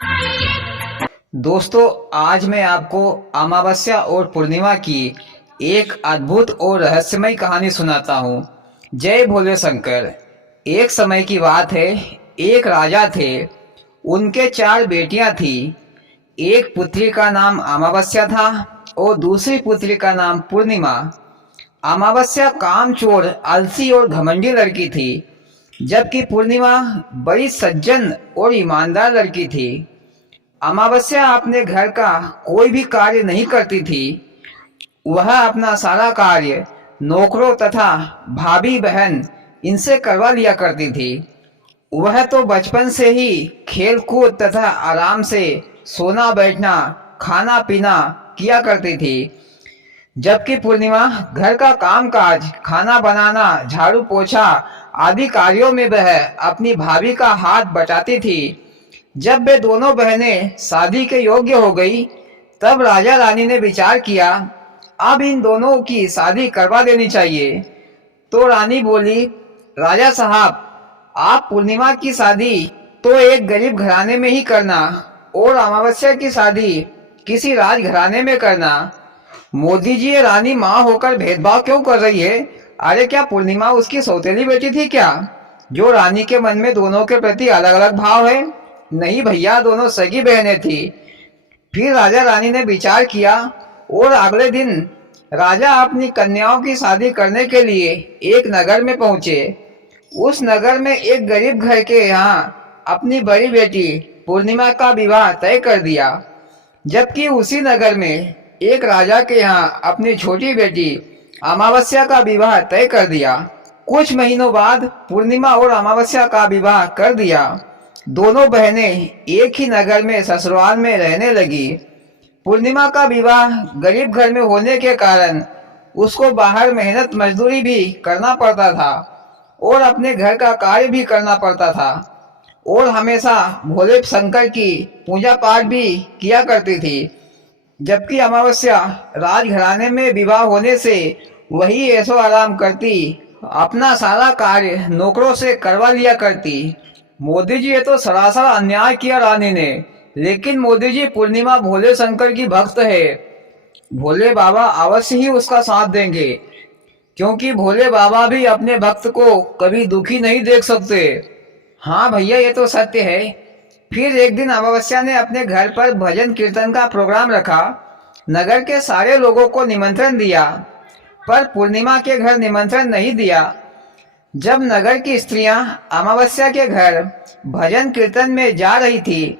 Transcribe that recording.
दोस्तों, आज मैं आपको अमावस्या और पूर्णिमा की एक अद्भुत और रहस्यमय कहानी सुनाता हूँ। जय भोले शंकर। एक समय की बात है, एक राजा थे। उनके 4 बेटियां थी। एक पुत्री का नाम अमावस्या था और दूसरी पुत्री का नाम पूर्णिमा। अमावस्या कामचोर, आलसी और घमंडी लड़की थी, जबकि पूर्णिमा बड़ी सज्जन और ईमानदार लड़की थी। अमावस्या अपने घर का कोई भी कार्य नहीं करती थी। वह अपना सारा कार्य नौकरों तथा भाभी बहन इनसे करवा लिया करती थी। वह तो बचपन से ही खेल कूद तथा आराम से सोना बैठना, खाना पीना किया करती थी, जबकि पूर्णिमा घर का कामकाज, खाना बनाना, झाड़ू पोछा आदि कार्यों में वह अपनी भाभी का हाथ बटाती थी। जब वे दोनों बहनें शादी के योग्य हो गई, तब राजा रानी ने विचार किया, अब इन दोनों की शादी करवा देनी चाहिए। तो रानी बोली, राजा साहब, आप पूर्णिमा की शादी तो एक गरीब घराने में ही करना और अमावस्या की शादी किसी राजघराने में करना। मोदी जी, ये रानी माँ होकर भेदभाव क्यों कर रही है? अरे क्या पूर्णिमा उसकी सौतेली बेटी थी क्या, जो रानी के मन में दोनों के प्रति अलग अलग भाव है? नहीं भैया, दोनों सगी बहनें थी। फिर राजा रानी ने विचार किया और अगले दिन राजा अपनी कन्याओं की शादी करने के लिए एक नगर में पहुंचे। उस नगर में एक गरीब घर के यहाँ अपनी बड़ी बेटी पूर्णिमा का विवाह तय कर दिया, जबकि उसी नगर में एक राजा के यहाँ अपनी छोटी बेटी अमावस्या का विवाह तय कर दिया। कुछ महीनों बाद पूर्णिमा और अमावस्या का विवाह कर दिया। दोनों बहनें एक ही नगर में ससुराल में रहने लगी। पूर्णिमा का विवाह गरीब घर में होने के कारण उसको बाहर मेहनत मजदूरी भी करना पड़ता था और अपने घर का कार्य भी करना पड़ता था, और हमेशा भोले शंकर की पूजा पाठ भी किया करती थी। जबकि अमावस्या राजघराने में विवाह होने से वही ऐशो आराम करती, अपना सारा कार्य नौकरों से करवा लिया करती। मोदी जी, ये तो सरासर अन्याय किया रानी ने। लेकिन मोदी जी, पूर्णिमा भोले शंकर की भक्त है। भोले बाबा अवश्य ही उसका साथ देंगे, क्योंकि भोले बाबा भी अपने भक्त को कभी दुखी नहीं देख सकते। हाँ भैया, ये तो सत्य है। फिर एक दिन अमावस्या ने अपने घर पर भजन कीर्तन का प्रोग्राम रखा। नगर के सारे लोगों को निमंत्रण दिया, पर पूर्णिमा के घर निमंत्रण नहीं दिया। जब नगर की स्त्रियां अमावस्या के घर भजन कीर्तन में जा रही थी,